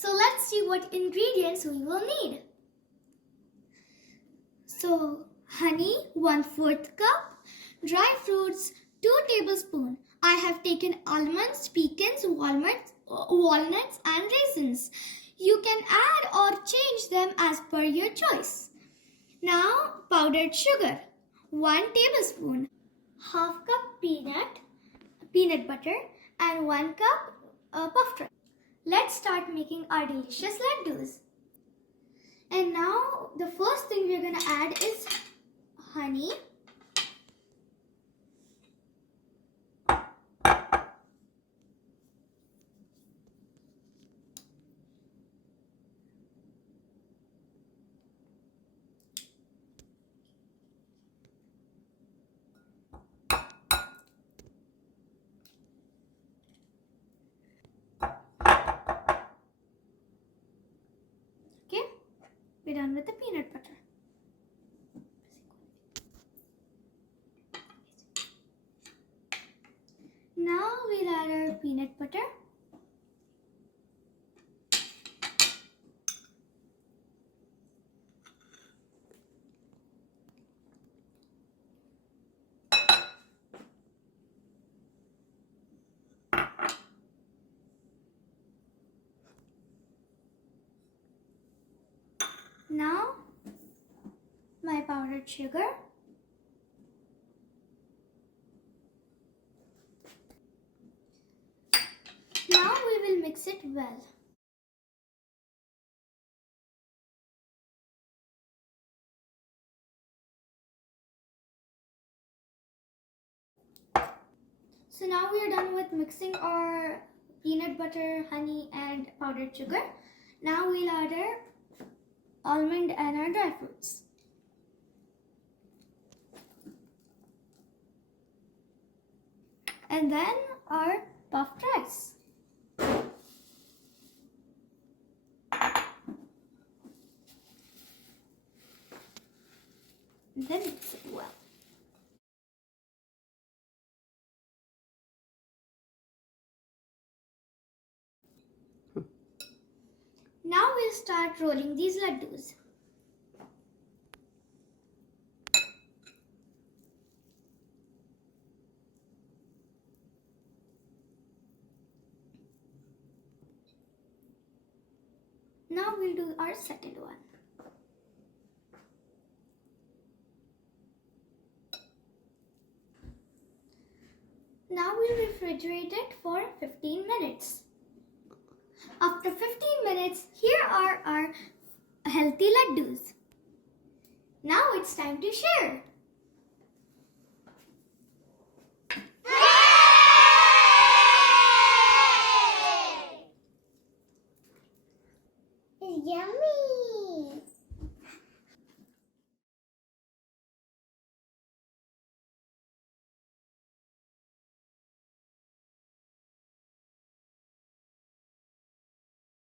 So let's see what ingredients we will need. So honey 1/4 cup, dry fruits 2 tablespoons. I have taken almonds, pecans, walnuts and raisins. You can add or change them as per your choice. Now powdered sugar 1 tablespoon, half cup peanut butter and 1 cup puffed rice. Let's start making our delicious laddus. And now the first thing we're going to add is honey. Okay, we're done with the peanut butter. Now we'll add our peanut butter. Now my powdered sugar. Now we will mix it well. So now we are done with mixing our peanut butter, honey and powdered sugar. Now we'll add our almond and our dry fruits. And then our puffed rice. And then mix it well. Now we'll start rolling these laddus. Now we'll do our second one. Now we'll refrigerate it for 15 minutes. After 15 minutes, here are our healthy laddus. Now it's time to share. It's yummy!